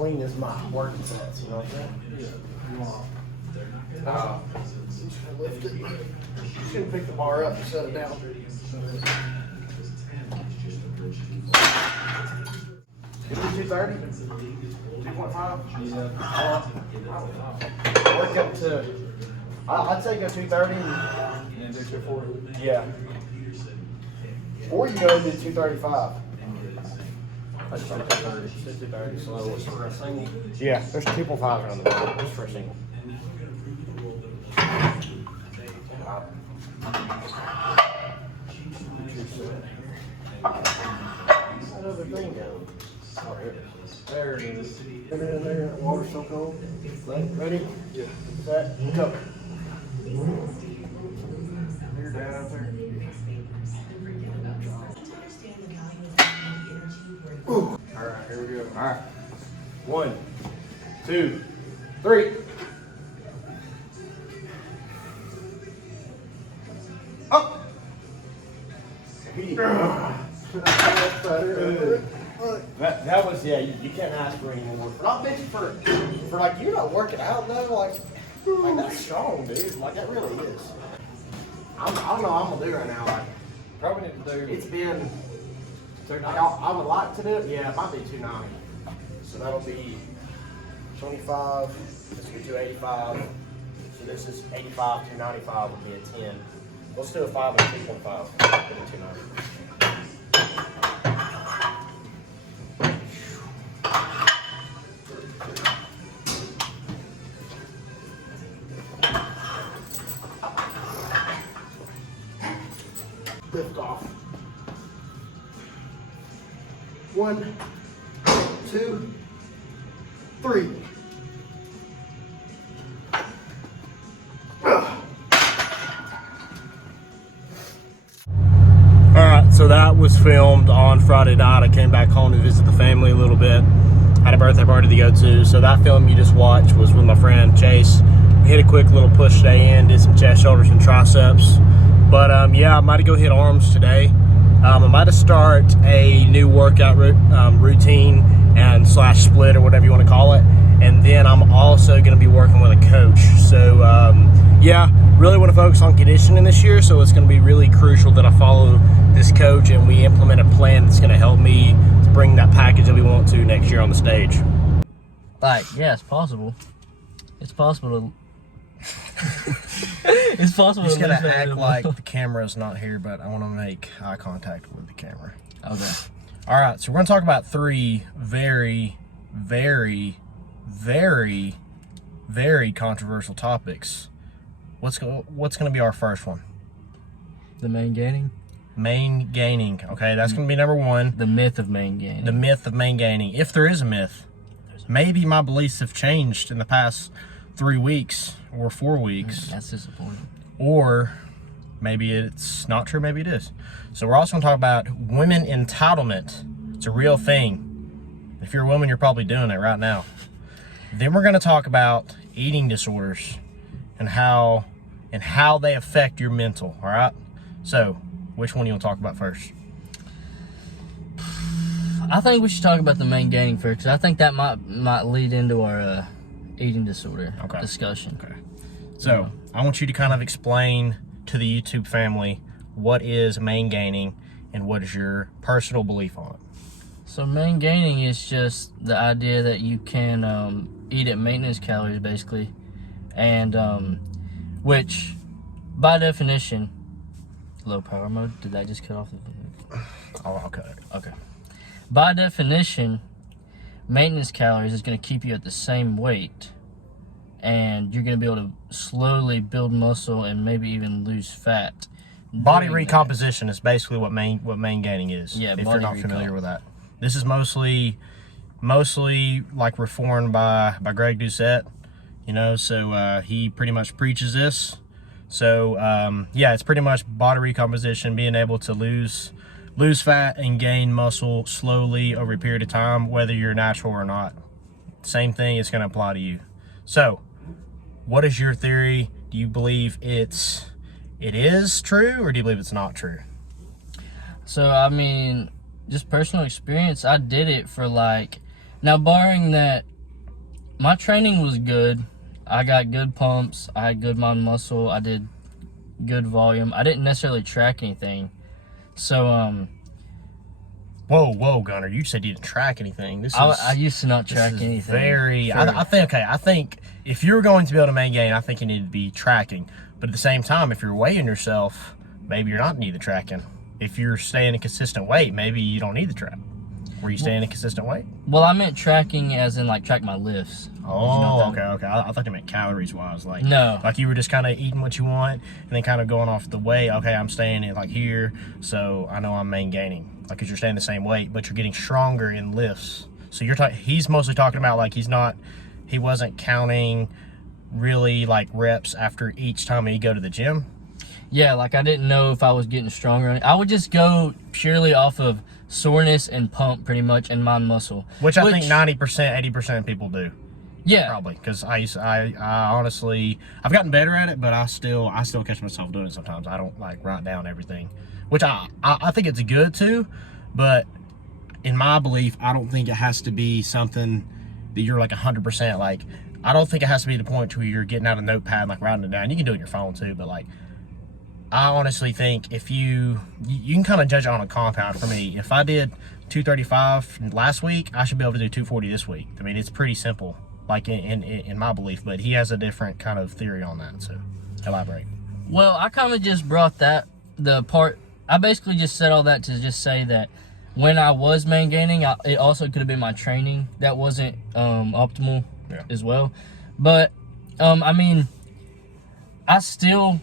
clean as my working sets, you know what I'm saying? Yeah. Lift it. Shouldn't pick the bar up and set it down. 230? 2.5? Yeah. Work up to, I'd say go 230 and do 240. Yeah. Or you go and do 235. Let's try 230 slow. What's for a single? Yeah, there's 2.5 on the board, just for a single. That other thing go. Oh, here it is. There it is. Put it in there. Water's so cold. Ready? Yeah. Set. Go. Your dad out there. Ooh. All right, here we go. All right. 1, 2, 3. Up. That was, yeah, you can't ask for any more. But I'll bet you for like, you're not working out though, like that's strong, dude. Like that really is. I don't know what I'm gonna do right now. Like, probably need to do. It's been. Like, I would like to do it. Yeah, it might be 290. So that'll be 25. This will be 285. So this is 85. 295 would be a 10. Let's do a 5 and a 2.5. Put in 290. Lift off. 1, 2, 3. Alright, so that was filmed on Friday night. I came back home to visit the family a little bit. Had a birthday party to go to. So that film you just watched was with my friend Chase. We hit a quick little push today in, did some chest, shoulders, and triceps. But yeah, I might go hit arms today. I might start a new workout routine and / split or whatever you want to call it. And then I'm also going to be working with a coach. So yeah, really want to focus on conditioning this year. So it's going to be really crucial that I follow this coach and we implement a plan that's going to help me to bring that package that we want to next year on the stage. Like, yeah, it's possible. It's possible to... It's possible. You just gotta act like the camera's not here, but I want to make eye contact with the camera. Okay. All right, so we're gonna talk about 3 very, very, very, very controversial topics. What's gonna be our first one? The main gaining. Main gaining. Okay, that's gonna be number 1. The myth of main gaining. The myth of main gaining. If there is a myth, maybe my beliefs have changed in the past 3 weeks or 4 weeks. That's disappointing. Or maybe it's not true, maybe it is. So we're also going to talk about women entitlement. It's a real thing. If you're a woman, you're probably doing it right now. Then we're going to talk about eating disorders and how they affect your mental, all right? So, which one do you want to talk about first? I think we should talk about the main gaining first, because I think that might lead into our eating disorder discussion. Okay. So I want you to kind of explain to the YouTube family what is main gaining and what is your personal belief on it. So main gaining is just the idea that you can eat at maintenance calories, basically, and which by definition, low power mode. Did that just cut off the video? Oh, I'll cut it. Okay. By definition, maintenance calories is going to keep you at the same weight, and you're going to be able to slowly build muscle and maybe even lose fat. Body recomposition is basically what main gaining is. Yeah, if you're not familiar with that. This is mostly like reformed by Greg Doucette, you know, so he pretty much preaches this. So yeah, it's pretty much body recomposition, being able to lose fat and gain muscle slowly over a period of time, whether you're natural or not. Same thing, it's going to apply to you. So what is your theory? Do you believe it is true, or do you believe it's not true? So I mean, just personal experience, I did it for like Now, barring that, my training was good. I got good pumps. I had good muscle. I did good volume. I didn't necessarily track anything. So, Whoa, Gunner! You said you didn't track anything. I used to not track anything. I think if you're going to be able to maintain, I think you need to be tracking. But at the same time, if you're weighing yourself, maybe you're not need the tracking. If you're staying a consistent weight, maybe you don't need the track. Were you staying a consistent weight? Well, I meant tracking as in like track my lifts. Oh, okay. I thought you meant calories wise. Like, no. Like you were just kind of eating what you want and then kind of going off the weight. Okay, I'm staying at like here, so I know I'm maintaining. Like, because you're staying the same weight, but you're getting stronger in lifts. So he's mostly talking about like he wasn't counting really like reps after each time he'd go to the gym. Yeah, like I didn't know if I was getting stronger. I would just go purely off of soreness and pump pretty much and mind muscle. Which I think 90%, 80% of people do. Yeah. Probably. Because I honestly, I've gotten better at it, but I still catch myself doing it sometimes. I don't like write down everything. Which I think it's good too, but in my belief, I don't think it has to be something that you're like 100% like, I don't think it has to be the point where you're getting out a notepad and like writing it down. You can do it on your phone too, but like, I honestly think if you can kind of judge it on a compound. For me, if I did 235 last week, I should be able to do 240 this week. I mean, it's pretty simple, like in my belief, but he has a different kind of theory on that, so elaborate. Well, I kind of just brought I basically just said all that to just say that when I was maintaining, it also could have been my training that wasn't optimal as well. But, I mean, I still...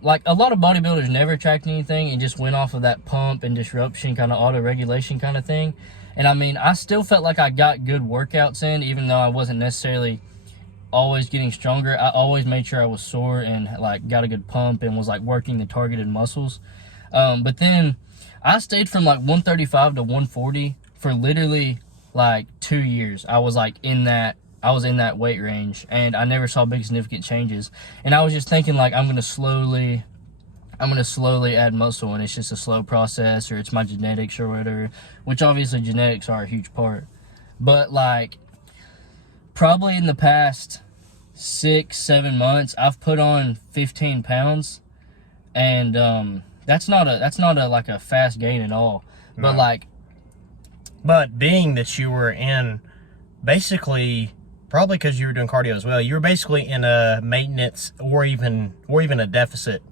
like a lot of bodybuilders never tracked anything and just went off of that pump and disruption kind of auto-regulation kind of thing. And I mean, I still felt like I got good workouts in, even though I wasn't necessarily always getting stronger. I always made sure I was sore and like got a good pump and was like working the targeted muscles. But then I stayed from like 135 to 140 for literally like 2 years. I was in that weight range and I never saw big significant changes. And I was just thinking like, I'm going to slowly add muscle, and it's just a slow process, or it's my genetics or whatever, which obviously genetics are a huge part. But like probably in the past 6-7 months, I've put on 15 pounds, and that's not a like a fast gain at all. No. But being that you were in basically, probably because you were doing cardio as well, you were basically in a maintenance or even a deficit,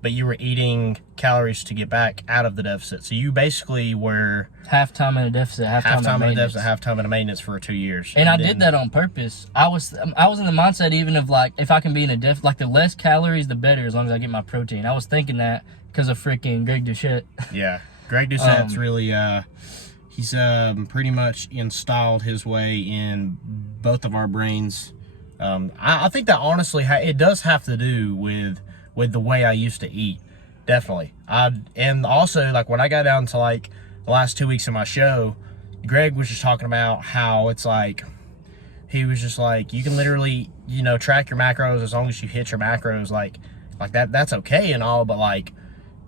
but you were eating calories to get back out of the deficit. So you basically were half-time in a deficit, half-time in a deficit, half-time in a maintenance for 2 years. And I did that on purpose. I was in the mindset even of like, if I can be in a deficit, like the less calories, the better, as long as I get my protein. I was thinking that because of freaking Greg Doucette. Yeah, Greg Doucette's really, he's pretty much installed his way in both of our brains. I think that honestly, it does have to do with the way I used to eat. Definitely. And also, like, when I got down to like the last 2 weeks of my show, Greg was just talking about how it's like, he was just like, you can literally, track your macros as long as you hit your macros, like that's okay and all, but like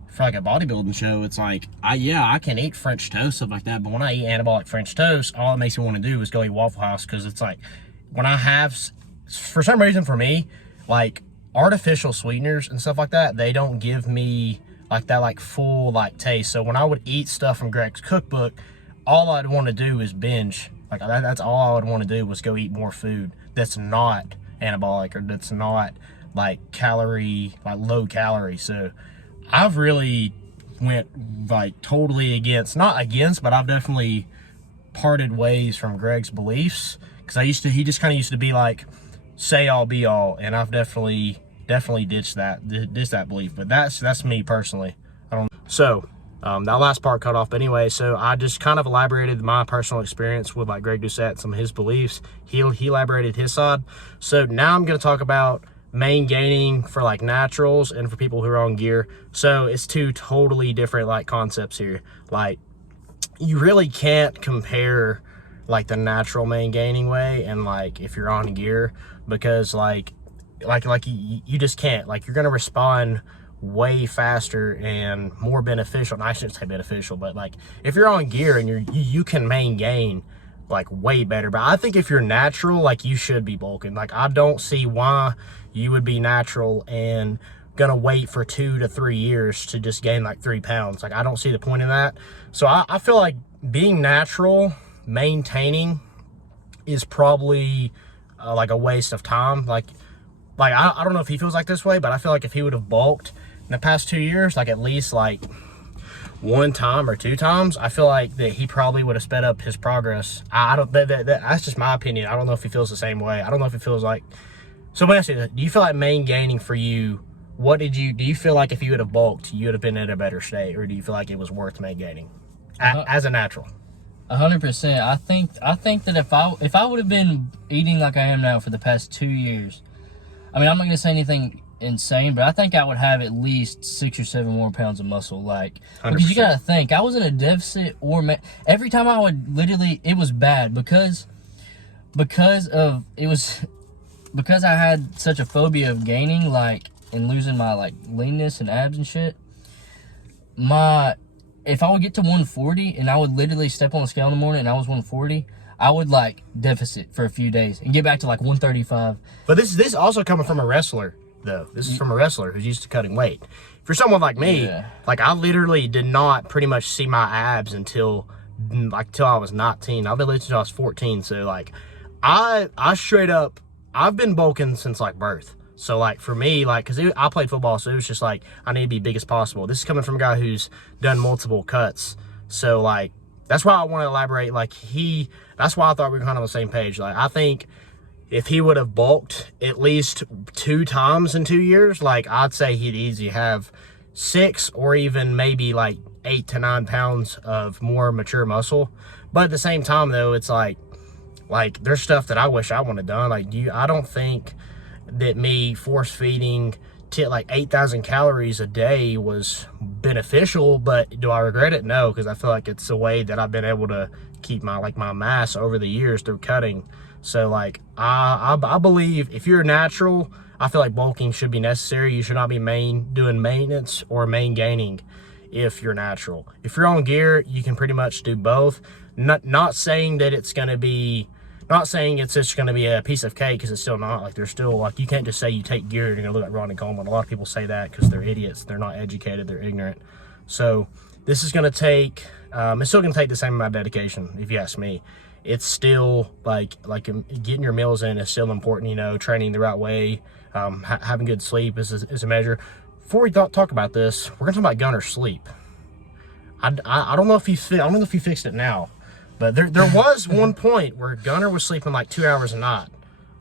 for like a bodybuilding show, it's like, I can eat French toast, stuff like that, but when I eat anabolic French toast, all it makes me want to do is go eat Waffle House, because it's like, when I have, for some reason for me, like artificial sweeteners and stuff like that, they don't give me like that like full like taste. So when I would eat stuff from Greg's cookbook, all I'd want to do is binge. Like that's all I would want to do, was go eat more food that's not anabolic, or that's not like low calorie. So I've really went like totally against, not against, but I've definitely parted ways from Greg's beliefs, because he just kind of used to be like, say all be all, and I've definitely ditched that belief. But that's me personally. I don't. So that last part cut off. But anyway, so I just kind of elaborated my personal experience with like Greg Doucette, some of his beliefs. He elaborated his side. So now I'm going to talk about main gaining for like naturals and for people who are on gear. So it's two totally different like concepts here. Like, you really can't compare like the natural main gaining way and like if you're on gear, because like you just can't. Like, you're gonna respond way faster and more beneficial. And I shouldn't say beneficial, but like if you're on gear and you can main gain like way better. But I think if you're natural, like you should be bulking. Like I don't see why you would be natural and gonna wait for 2 to 3 years to just gain like 3 pounds. Like I don't see the point in that. So I feel like being natural, maintaining is probably like a waste of time. Like I don't know if he feels like this way, but I feel like if he would have bulked in the past 2 years, like at least like 1 time or 2 times, I feel like that he probably would have sped up his progress. I don't, that's just my opinion. I don't know if he feels the same way. I don't know if he feels like, so let me ask you that. Do you feel like main gaining for you, do you feel like if you would have bulked, you would have been in a better state, or do you feel like it was worth main gaining as a natural? 100%. I think that if I would have been eating like I am now for the past 2 years, I mean, I'm not gonna say anything insane, but I think I would have at least 6 or 7 more pounds of muscle. Like, 100%. Because you gotta think, I was in a deficit every time I would literally, it was bad because I had such a phobia of gaining, like, and losing my like leanness and abs and shit. If I would get to 140 and I would literally step on the scale in the morning and I was 140, I would like deficit for a few days and get back to like 135. But this also coming from a wrestler though. This is from a wrestler who's used to cutting weight. For someone like me, like I literally did not pretty much see my abs until I was 19. I've been lifting until I was 14. So like I straight up, I've been bulking since like birth. So like for me, like, cause I played football, so it was just like, I need to be big as possible. This is coming from a guy who's done multiple cuts. So like, that's why I want to elaborate. Like that's why I thought we were kind of on the same page. Like I think if he would have bulked at least 2 times in 2 years, like I'd say he'd easily have 6 or even maybe like 8 to 9 pounds of more mature muscle. But at the same time though, it's like there's stuff that I wish I would have done. Like I don't think that me force feeding to like 8,000 calories a day was beneficial, but do I regret it? No, because I feel like it's a way that I've been able to keep my mass over the years through cutting. So like I believe if you're natural, I feel like bulking should be necessary. You should not be doing maintenance or main gaining if you're natural. If you're on gear, you can pretty much do both. Not saying that it's going to be, not saying it's just going to be a piece of cake, because it's still not. Like there's still, like, you can't just say you take gear and you're going to look like Ronnie Coleman. A lot of people say that because they're idiots. They're not educated. They're ignorant. So this is going to take, it's still going to take the same amount of dedication, if you ask me. It's still like getting your meals in is still important, you know, training the right way, having good sleep is a measure. Before we talk about this, we're going to talk about Gunner's sleep. I don't know if he fixed it now. But there was one point where Gunner was sleeping like 2 hours a night.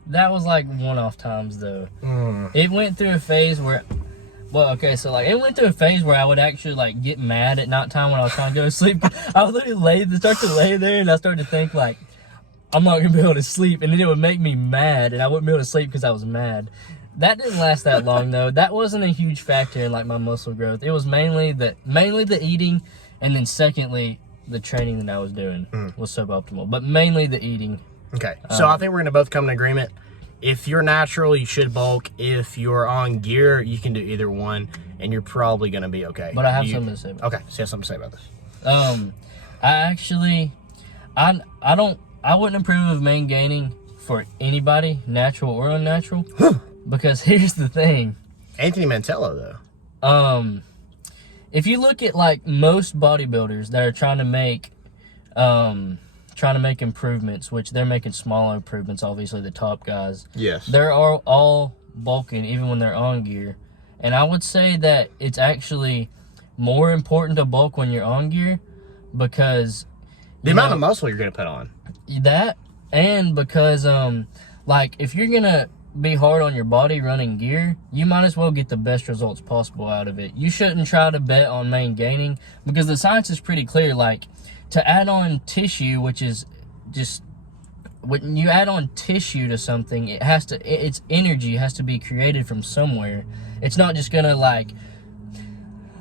That was like one-off times though. It went through a phase where, well, okay, so like it went through a phase where I would actually like get mad at nighttime when I was trying to go to sleep. I would literally start to lay there and I started to think like, I'm not gonna be able to sleep, and then it would make me mad and I wouldn't be able to sleep because I was mad. That didn't last that long though. That wasn't a huge factor in like my muscle growth. It was mainly the eating, and then secondly, the training that I was doing was suboptimal, but mainly the eating. Okay, so I think we're gonna both come to agreement. If you're natural, you should bulk. If you're on gear, you can do either one, and you're probably gonna be okay. But I have something to say about this. Okay, so you have something to say about this. I wouldn't approve of main gaining for anybody, natural or unnatural, because here's the thing. Anthony Mantello, though. If you look at like most bodybuilders that are trying to make improvements, which they're making smaller improvements, obviously the top guys. Yes. They're all bulking even when they're on gear. And I would say that it's actually more important to bulk when you're on gear, because the amount of muscle you're gonna put on. That, and because like if you're gonna be hard on your body running gear, you might as well get the best results possible out of it. You shouldn't try to bet on main gaining, because the science is pretty clear. Like, to add on tissue, which is just, when you add on tissue to something, its energy has to be created from somewhere. It's not just gonna like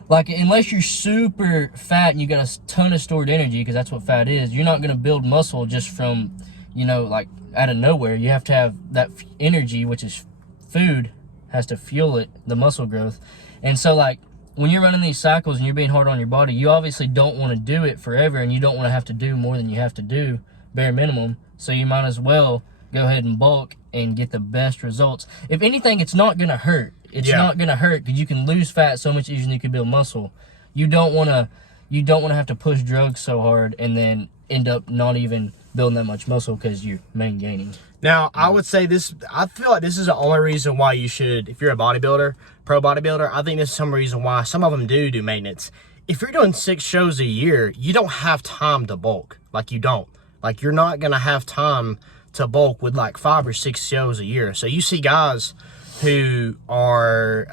unless you're super fat and you got a ton of stored energy, because that's what fat is, you're not gonna build muscle just from, you know, like out of nowhere. You have to have that energy, which is food, has to fuel it, the muscle growth. And so like when you're running these cycles and you're being hard on your body, you obviously don't want to do it forever, and you don't want to have to do more than you have to do, bare minimum. So you might as well go ahead and bulk and get the best results. If anything, it's not gonna hurt. It's not gonna hurt because you can lose fat so much easier than you can build muscle. You don't wanna have to push drugs so hard and then end up not even building that much muscle because you're main gaining. Now, I would say this, I feel like this is the only reason why you should, if you're a bodybuilder, pro bodybuilder, I think this is some reason why some of them do maintenance. If you're doing 6 shows a year, you don't have time to bulk. Like, you don't. Like, you're not going to have time to bulk with like 5 or 6 shows a year. So you see guys who are,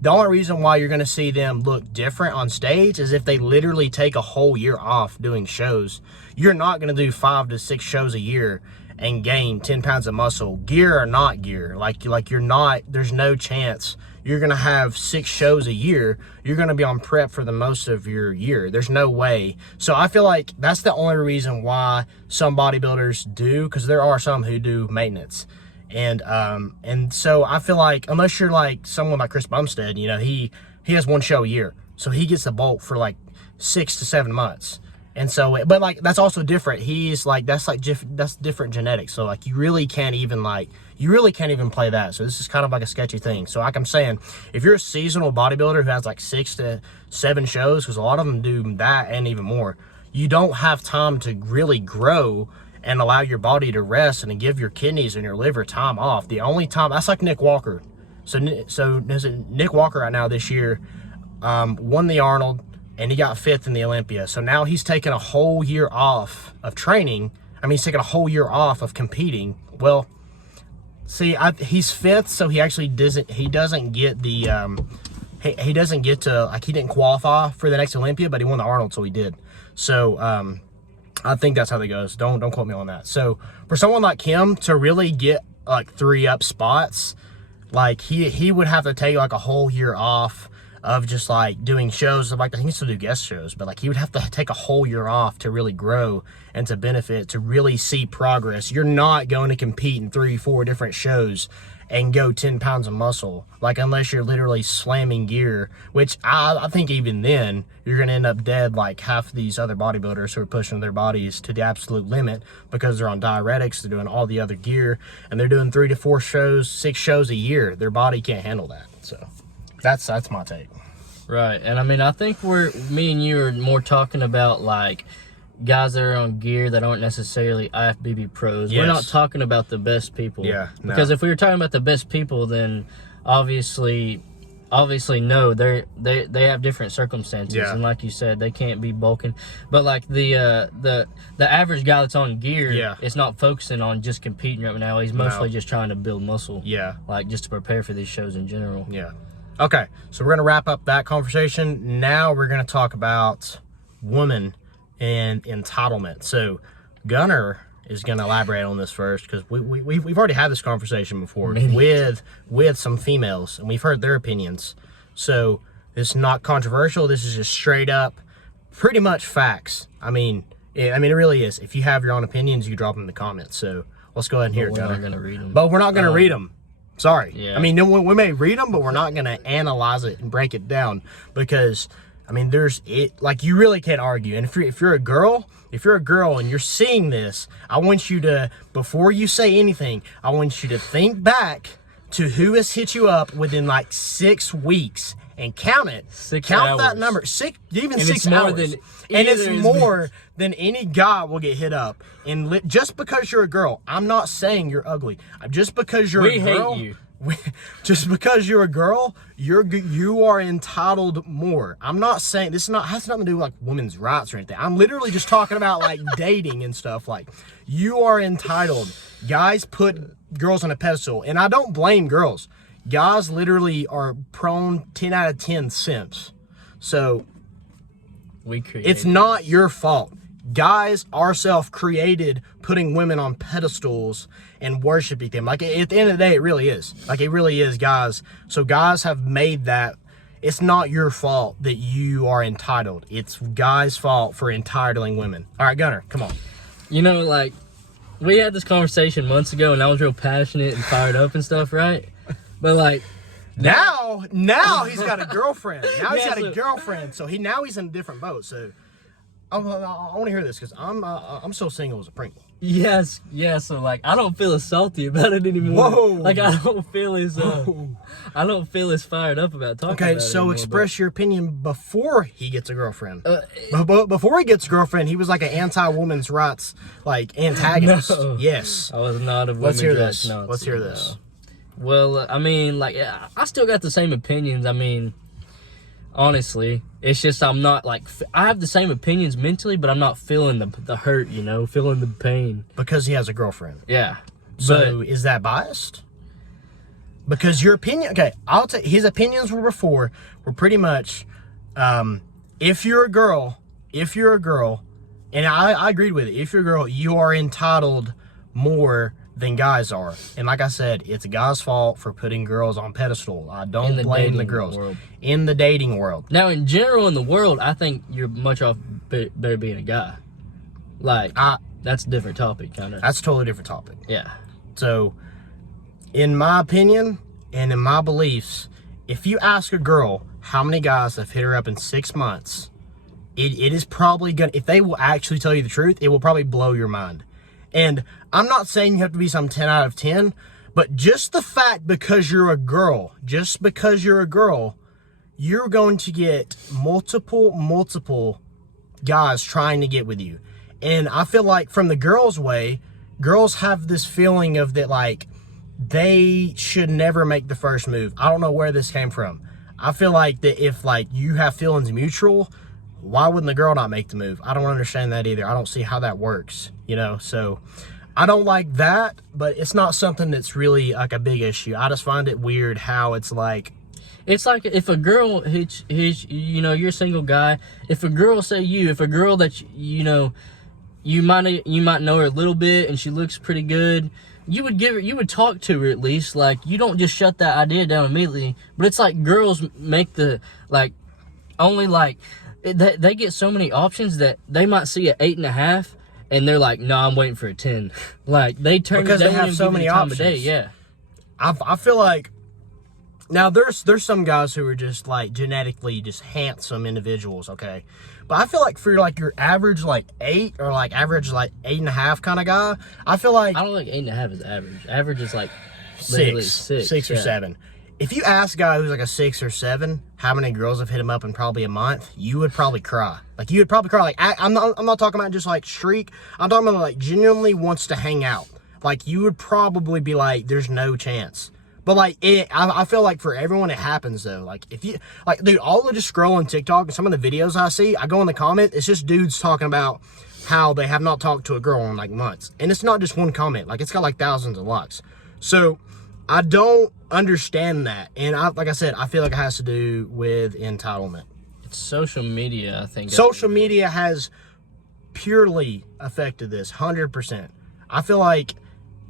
the only reason why you're going to see them look different on stage is if they literally take a whole year off doing shows. You're not going to do 5 to 6 shows a year and gain 10 pounds of muscle, gear or not gear. Like you're not, there's no chance you're going to have 6 shows a year. You're going to be on prep for the most of your year. There's no way. So I feel like that's the only reason why some bodybuilders do, because there are some who do maintenance. And so I feel like unless you're like someone like Chris Bumstead, you know, he has 1 show a year, so he gets the bulk for like 6 to 7 months. And so, but like, that's also different. He's like, that's different genetics. So like, you really can't even play that. So this is kind of like a sketchy thing. So like I'm saying, if you're a seasonal bodybuilder who has like 6 to 7 shows, because a lot of them do that and even more, you don't have time to really grow and allow your body to rest and to give your kidneys and your liver time off. The only time, that's like Nick Walker. So Nick Walker right now this year won the Arnold, and he got 5th in the Olympia. So now he's taken a whole year off of training. I mean, he's taken a whole year off of competing. Well, see, he's 5th, so he actually doesn't get the, he doesn't get to, like, he didn't qualify for the next Olympia, but he won the Arnold, so he did. So, I think that's how that goes. Don't quote me on that. So, for someone like him to really get, like, 3 up spots, like, he would have to take, like, a whole year off of just like doing shows. Like, I think he still do guest shows, but like he would have to take a whole year off to really grow and to benefit, to really see progress. You're not going to compete in 3 or 4 different shows and go 10 pounds of muscle, like, unless you're literally slamming gear, which I think even then you're going to end up dead like half these other bodybuilders who are pushing their bodies to the absolute limit because they're on diuretics, they're doing all the other gear, and they're doing 3 to 4 shows, 6 shows a year. Their body can't handle that. So that's my take. Right. And I mean, I think me and you are more talking about like guys that are on gear that aren't necessarily IFBB pros. Yes. We're not talking about the best people. Yeah. No. Because if we were talking about the best people, then obviously no, they have different circumstances. Yeah. And like you said, they can't be bulking. But like the average guy that's on gear, yeah, is not focusing on just competing right now. He's mostly just trying to build muscle. Yeah. Like just to prepare for these shows in general. Yeah. Okay, so we're going to wrap up that conversation. Now we're going to talk about women and entitlement. So Gunner is going to elaborate on this first, because we've already had this conversation before with some females, and we've heard their opinions. So this is not controversial. This is just straight up, pretty much facts. I mean, it really is. If you have your own opinions, you drop them in the comments. So let's go ahead and hear it, Gunner. We're not going to read them. But we're not going to read them. Sorry. Yeah. I mean, we may read them, but we're not going to analyze it and break it down, because, I mean, like, you really can't argue. And if you're a girl and you're seeing this, I want you to, before you say anything, I want you to think back to who has hit you up within like 6 weeks and count it. 6 count hours. That number. 6 hours. And it's more than any guy will get hit up. And just because you're a girl, I'm not saying you're ugly. Just because you're a girl, hate you. Just because you're a girl, you are entitled more. I'm not saying this has nothing to do with like women's rights or anything. I'm literally just talking about like dating and stuff. Like, you are entitled. Guys put girls on a pedestal, and I don't blame girls. Guys literally are prone 10 out of 10 simps. So it's not your fault. Guys are self-created, putting women on pedestals and worshiping them. Like, at the end of the day, it really is. Like, it really is, guys. So guys have made that. It's not your fault that you are entitled. It's guys' fault for entitling women. All right, Gunner, come on. You know, like, we had this conversation months ago, and I was real passionate and fired up and stuff, right? But like, now he's got a girlfriend. Now he's got a girlfriend. So he's in a different boat. So I want to hear this, because I'm so single as a Pringle. Yes, yeah. So like, I don't feel as salty about it anymore. Whoa. Like I don't feel as I don't feel as fired up about talking about it. Okay, so anymore, express your opinion before he gets a girlfriend. but, Before he gets a girlfriend, he was like an anti-women's rights, like, antagonist. No. Yes. I was not a women's Let's hear rights this. Nazi, Let's hear no. this. Well, I mean, like, I still got the same opinions. I mean, honestly, it's just I'm not like I have the same opinions mentally, but I'm not feeling the hurt, you know, feeling the pain Because he has a girlfriend. Yeah. So is that biased? Because your opinion, okay, I'll tell his opinions were pretty much, if you're a girl, and I agreed with it. If you're a girl, you are entitled more than guys are. And like I said, it's a guy's fault for putting girls on pedestal. I don't blame the girls. World. In the dating world. Now, in general, in the world, I think you're much off better being a guy. Like, that's a different topic, kind of. That's a totally different topic. Yeah. So, in my opinion and in my beliefs, if you ask a girl how many guys have hit her up in 6 months, it is probably gonna, if they will actually tell you the truth, it will probably blow your mind. And I'm not saying you have to be some 10 out of 10, but just the fact because you're a girl, you're going to get multiple guys trying to get with you. And I feel like from the girls' way, girls have this feeling of that, like, they should never make the first move. I don't know where this came from. I feel like that if, like, you have feelings mutual, why wouldn't the girl not make the move? I don't understand that either. I don't see how that works, you know? So I don't like that, but it's not something that's really like a big issue. I just find it weird how it's like if a girl hits you know, you're a single guy. If a girl that you know, you might know her a little bit and she looks pretty good, you would talk to her at least. Like, you don't just shut that idea down immediately. But it's like girls make the, like, only like, they get so many options that they might see an 8.5 and they're like, no, I'm waiting for a 10. Like, they turn because they they have so many options. Day. Yeah. I feel like now there's some guys who are just like genetically just handsome individuals, okay? But I feel like for like your average like 8 or like average like 8.5 kind of guy, I feel like I don't think 8.5 is average. Average is like 6 or yeah. 7. If you ask a guy who's like a 6 or 7 how many girls have hit him up in probably a month, you would probably cry. Like, you would probably cry. Like, I'm not talking about just like streak. I'm talking about like genuinely wants to hang out. Like, you would probably be like, there's no chance. But like, I feel like for everyone it happens though. Like, if you, like, dude, all of just scrolling TikTok and some of the videos I see, I go in the comment, it's just dudes talking about how they have not talked to a girl in like months. And it's not just one comment. Like, it's got like thousands of likes. So I don't understand that. And like I said, I feel like it has to do with entitlement. It's social media, I think. Social media has purely affected this, 100%. I feel like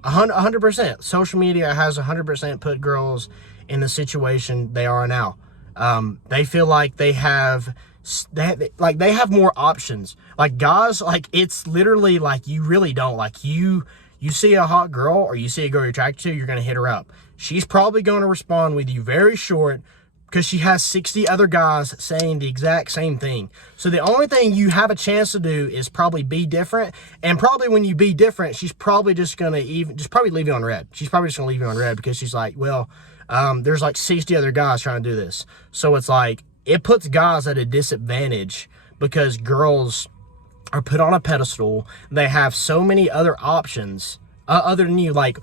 100%. Social media has 100% put girls in the situation they are now. They feel like they have more options. Like, guys, like, it's literally like you really don't. Like, you see a hot girl or you see a girl you're attracted to, you're going to hit her up. She's probably going to respond with you very short because she has 60 other guys saying the exact same thing. So the only thing you have a chance to do is probably be different. And probably when you be different, she's probably just going to probably leave you on red. She's probably just going to leave you on red because she's like, well, there's like 60 other guys trying to do this. So it's like, it puts guys at a disadvantage because girls are put on a pedestal. They have so many other options other than you. Like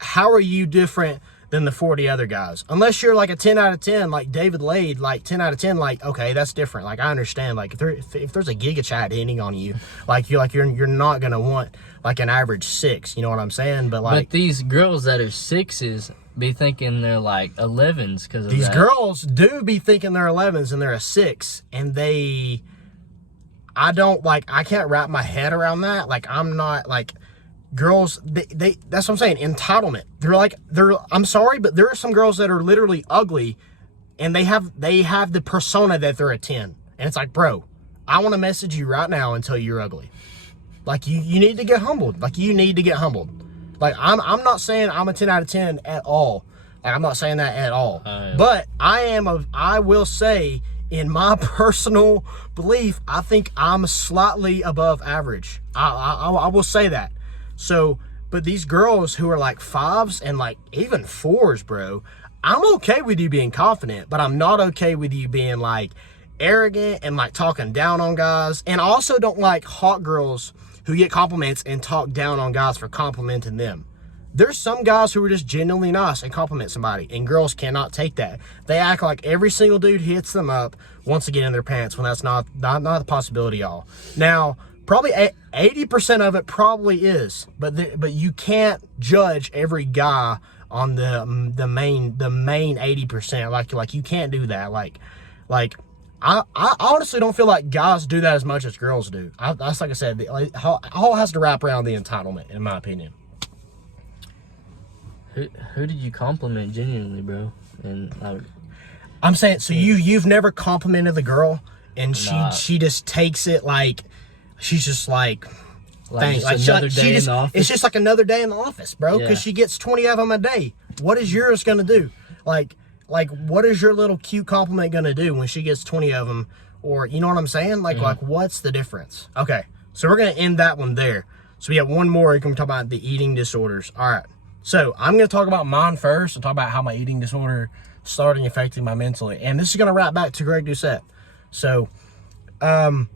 how are you different than the 40 other guys? Unless you're like a 10 out of 10, like David Lade, like 10 out of 10, like, okay, that's different. Like, I understand. Like, if there's a giga chat hitting on you, you're not gonna want like an average 6. You know what I'm saying? But these girls that are 6s be thinking they're like 11s because of these that. girls do be thinking they're 11s and they're a 6, and I can't wrap my head around that. Like, I'm not like. Girls, they that's what I'm saying, entitlement. I'm sorry, but there are some girls that are literally ugly and they have the persona that they're a 10. And it's like, bro, I want to message you right now and tell you you're ugly. Like, you need to get humbled. Like, you need to get humbled. Like, I'm not saying I'm a 10 out of 10 at all. Like, I'm not saying that at all. But I will say, in my personal belief, I think I'm slightly above average. I will say that. So, but these girls who are like 5s and like even 4s, bro, I'm okay with you being confident, but I'm not okay with you being like arrogant and like talking down on guys. And I also don't like hot girls who get compliments and talk down on guys for complimenting them. There's some guys who are just genuinely nice and compliment somebody, and girls cannot take that. They act like every single dude hits them up wants to get in their pants when that's not the possibility at all. Now, probably 80% of it probably is, but you can't judge every guy on the main 80%. Like you can't do that. Like I honestly don't feel like guys do that as much as girls do. That's like I said, all has to wrap around the entitlement, in my opinion. Who did you compliment genuinely, bro? And I'm saying, so you've never complimented the girl, and she just takes it like she's just like thanks. Like another day in the office. It's just like another day in the office, bro. Because she gets 20 of them a day. What is yours gonna do? Like what is your little cute compliment gonna do when she gets 20 of them? Or you know what I'm saying? Like what's the difference? Okay, so we're gonna end that one there. So we have one more. We can talk about the eating disorders. All right. So I'm going to talk about mine first and talk about how my eating disorder started affecting my mentally. And this is going to wrap back to Greg Doucette. So, when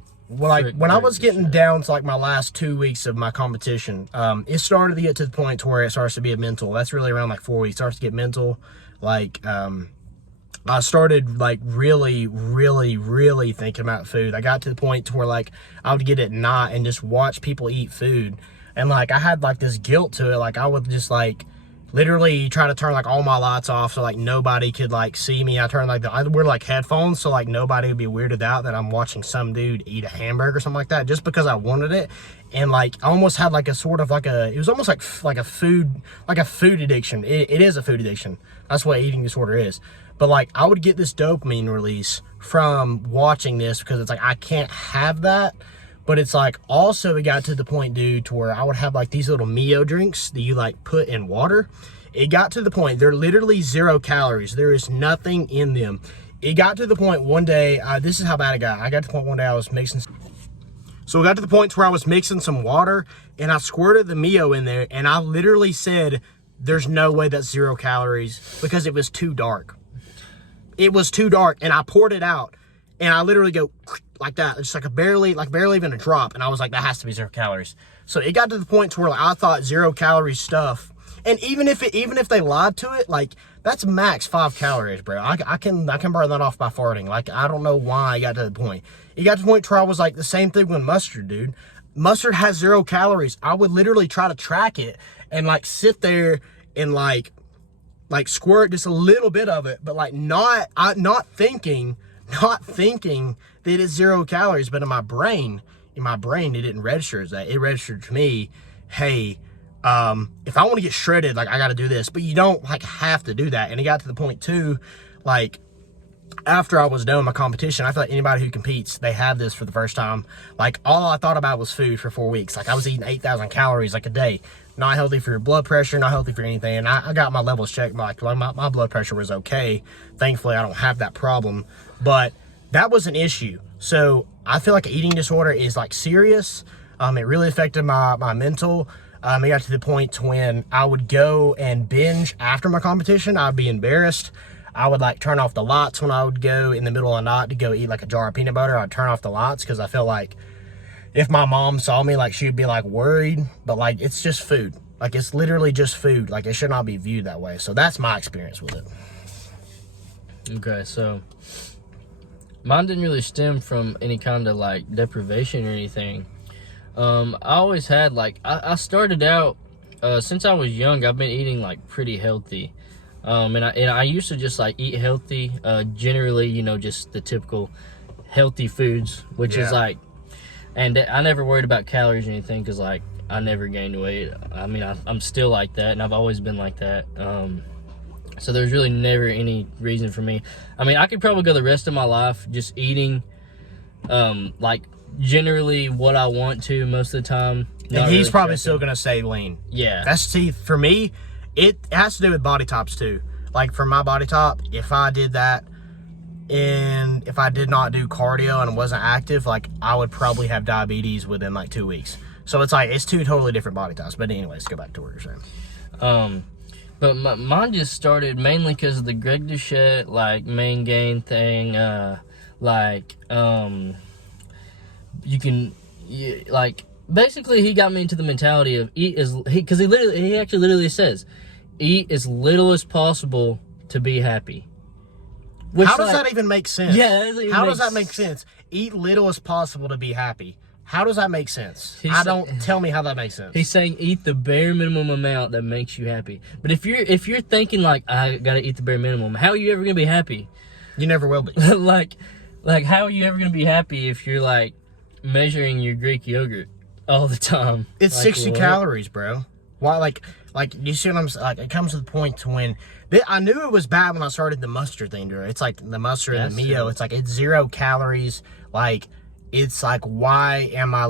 I was getting down to like my last 2 weeks of my competition, it started to get to the point to where it starts to be a mental. That's really around like 4 weeks. It starts to get mental. Like, I started like really, really, really thinking about food. I got to the point to where like I would get at night and just watch people eat food. And like I had like this guilt to it. Like I would just like literally try to turn like all my lights off so like nobody could like see me. I wear like headphones so like nobody would be weirded out that I'm watching some dude eat a hamburger or something like that, just because I wanted it. And like I almost had like a sort of like it was almost like a food addiction. It is a food addiction. That's what eating disorder is. But like I would get this dopamine release from watching this because it's like I can't have that. But it's like also it got to the point, dude, to where I would have like these little Mio drinks that you like put in water. It got to the point, they're literally 0 calories. There is nothing in them. It got to the point one day, this is how bad it got. I got to the point one day I was mixing. So it got to the point where I was mixing some water and I squirted the Mio in there and I literally said, there's no way that's 0 calories because it was too dark. It was too dark and I poured it out and I literally go like that, just like barely even a drop, and I was like, that has to be 0 calories. So it got to the point to where like, I thought 0 calorie stuff, and even if they lied to it, like that's max 5 calories, bro. I can burn that off by farting. Like I don't know why I got to the point. It got to the point where I was like the same thing with mustard, dude. Mustard has 0 calories. I would literally try to track it and like sit there and like squirt just a little bit of it, but like not thinking that it's 0 calories, but in my brain, it didn't register as that. It registered to me, hey, if I want to get shredded, like I got to do this, but you don't like have to do that. And it got to the point too, like after I was done with my competition, I feel like anybody who competes, they have this for the first time. Like all I thought about was food for 4 weeks. Like I was eating 8,000 calories like a day. Not healthy for your blood pressure, not healthy for anything. And I got my levels checked. Like my blood pressure was okay. Thankfully, I don't have that problem. But that was an issue. So I feel like an eating disorder is like serious. It really affected my mental. It got to the point to when I would go and binge after my competition. I'd be embarrassed. I would like turn off the lights when I would go in the middle of the night to go eat like a jar of peanut butter. I'd turn off the lights because I felt like if my mom saw me, like she'd be like worried, but like it's just food. Like it's literally just food. Like it should not be viewed that way. So that's my experience with it. Okay, so mine didn't really stem from any kind of like deprivation or anything. I always had like, I started out, since I was young, I've been eating like pretty healthy. And I used to just like eat healthy, generally, you know, just the typical healthy foods, which is like, and I never worried about calories or anything because like I never gained weight. I mean, I'm still like that, and I've always been like that. So there's really never any reason for me. I mean, I could probably go the rest of my life just eating, like generally what I want to most of the time. And he's probably still gonna say lean. Yeah. For me, it has to do with body types too. Like for my body type, if I did that, and if I did not do cardio and wasn't active, like I would probably have diabetes within like 2 weeks. So it's like, it's two totally different body types. But anyways, go back to what you're saying. But mine just started mainly because of the Greg Duchette, like, main gain thing. Basically, he got me into the mentality of because he actually literally says, eat as little as possible to be happy. Which, how does that even make sense? Yeah, how does that make sense? Eat little as possible to be happy. How does that make sense? Tell me how that makes sense. He's saying eat the bare minimum amount that makes you happy. But if you're thinking like, I gotta eat the bare minimum, how are you ever gonna be happy? You never will be. like how are you ever gonna be happy if you're like measuring your Greek yogurt all the time? It's like, 60 calories, bro. Why, like you see what I'm saying? Like, it comes to the point to when I knew it was bad when I started the mustard thing, dude. It's like the mustard and the Mio. It's like, it's 0 calories. Like, it's like, why am I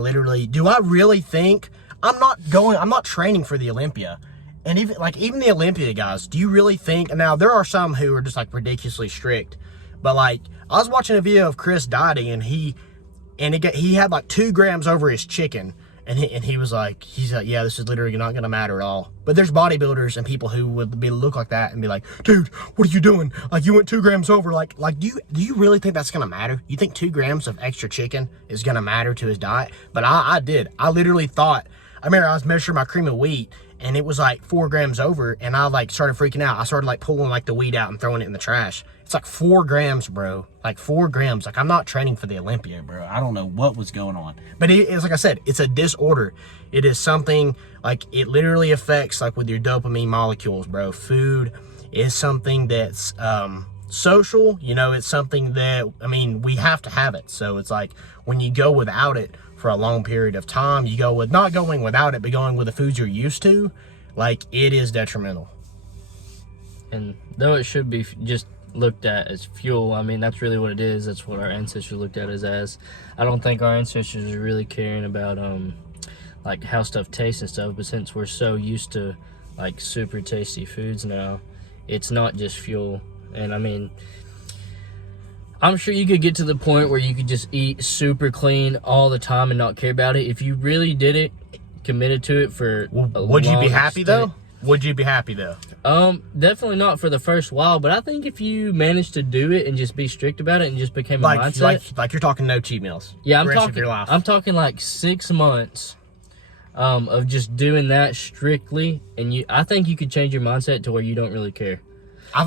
do I really think I'm not training for the Olympia? And even the Olympia guys, do you really think, now there are some who are just like ridiculously strict, but like, I was watching a video of Chris dieting and he had like 2 grams over his chicken. And he was like, yeah, this is literally not going to matter at all. But there's bodybuilders and people who would look like that and be like, dude, what are you doing? Like, you went 2 grams over. Like, do you really think that's going to matter? You think 2 grams of extra chicken is going to matter to his diet? But I did. I literally thought, I remember I was measuring my cream of wheat and it was like 4 grams over, and I like started freaking out. I started like pulling like the wheat out and throwing it in the trash. It's like 4 grams, bro. Like 4 grams. Like, I'm not training for the Olympia, bro. I don't know what was going on. But it's like I said, it's a disorder. It is something, like, it literally affects, like, with your dopamine molecules, bro. Food is something that's social. You know, it's something that, I mean, we have to have it. So it's like, when you go without it for a long period of time, you go with not going without it, but going with the foods you're used to, like, it is detrimental. And though it should be just looked at as fuel, I mean, that's really what it is. That's what our ancestors looked at it as. I don't think our ancestors are really caring about like how stuff tastes and stuff, but since we're so used to like super tasty foods now, it's not just fuel. And I mean, I'm sure you could get to the point where you could just eat super clean all the time and not care about it. If you really did it, committed to it for would you be happy though? Would you be happy though? Definitely not for the first while, but I think if you manage to do it and just be strict about it and just became a mindset. Like you're talking no cheat meals. Yeah, I'm talking like 6 months of just doing that strictly, and I think you could change your mindset to where you don't really care. I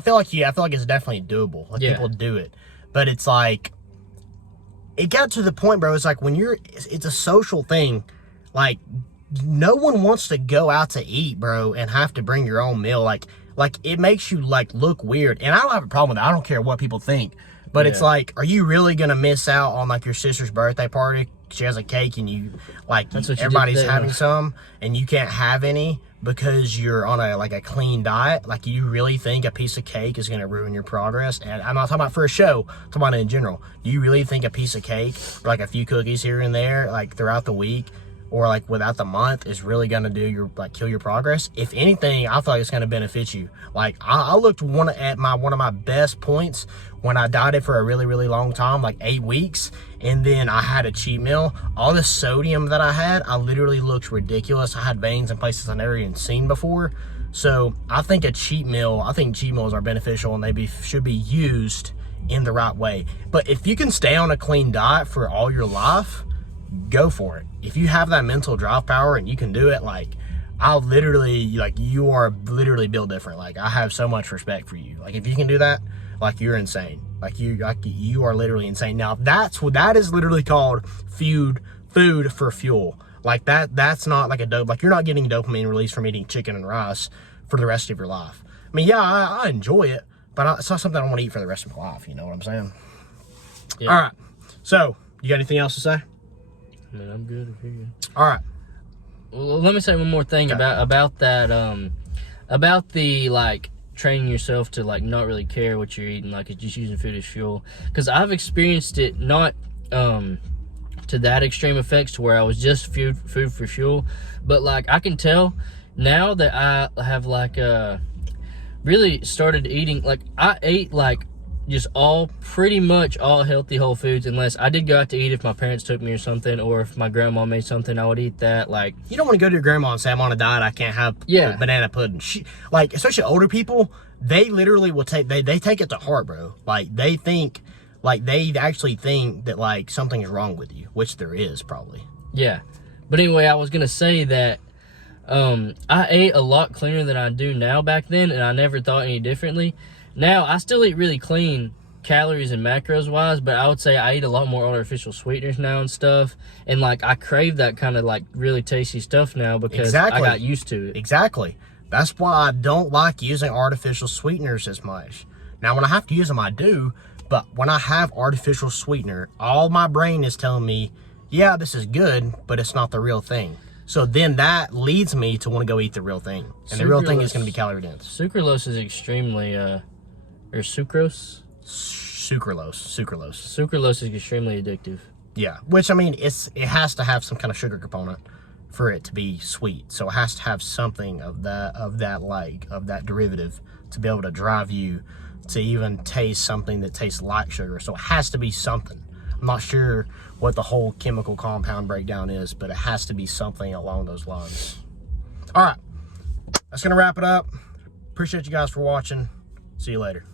feel like it's definitely doable. Like, people do it. But it's like, it got to the point, bro, it's like when it's a social thing, like, no one wants to go out to eat, bro, and have to bring your own meal. Like it makes you like look weird. And I don't have a problem with that. I don't care what people think. But it's like, are you really gonna miss out on like your sister's birthday party? She has a cake and you like everybody's having some and you can't have any because you're on a clean diet. Like, you really think a piece of cake is gonna ruin your progress? And I'm not talking about for a show, I'm talking about in general. Do you really think a piece of cake or like a few cookies here and there, like throughout the week, or like without the month, is really gonna kill your progress? If anything, I feel like it's gonna benefit you. Like, I looked at one of my best points when I dieted for a really, really long time, like 8 weeks, and then I had a cheat meal. All the sodium that I had, I literally looked ridiculous. I had veins in places I've never even seen before. So I think cheat meals are beneficial, and they should be used in the right way. But if you can stay on a clean diet for all your life, go for it. If you have that mental drive power and you can do it, like, you are literally built different. Like, I have so much respect for you. Like, if you can do that, like, you're insane. You are literally insane. Now, that is literally called food for fuel. Like, that's not like you're not getting dopamine release from eating chicken and rice for the rest of your life. I mean, yeah, I enjoy it, but it's not something I want to eat for the rest of my life. You know what I'm saying? Yeah. All right. So, you got anything else to say? Man, I'm good. All right. Well, let me say one more thing about that. About the like training yourself to like not really care what you're eating, like it's just using food as fuel. Because I've experienced it not to that extreme effects to where I was just food for fuel, but like I can tell now that I have like really started eating. Like I ate like just all pretty much all healthy whole foods, unless I did go out to eat if my parents took me or something, or if my grandma made something, I would eat that. Like, you don't want to go to your grandma and say, I'm on a diet, I can't have banana pudding. Like, especially older people, they literally will take, they take it to heart, bro. Like, they actually think that, like, something's wrong with you, which there is probably. Yeah. But anyway, I was going to say that I ate a lot cleaner than I do now back then, and I never thought any differently. Now, I still eat really clean calories and macros wise, but I would say I eat a lot more artificial sweeteners now and stuff. And, like, I crave that kind of, like, really tasty stuff now because I got used to it. Exactly. That's why I don't like using artificial sweeteners as much. Now, when I have to use them, I do. But when I have artificial sweetener, all my brain is telling me, yeah, this is good, but it's not the real thing. So then that leads me to want to go eat the real thing. And the real thing is going to be calorie dense. Sucralose is extremely, or sucrose? Sucralose. Sucralose is extremely addictive. Yeah, which, I mean, it has to have some kind of sugar component for it to be sweet. So it has to have something of that derivative to be able to drive you to even taste something that tastes like sugar. So it has to be something. I'm not sure what the whole chemical compound breakdown is, but it has to be something along those lines. All right, that's gonna wrap it up. Appreciate you guys for watching. See you later.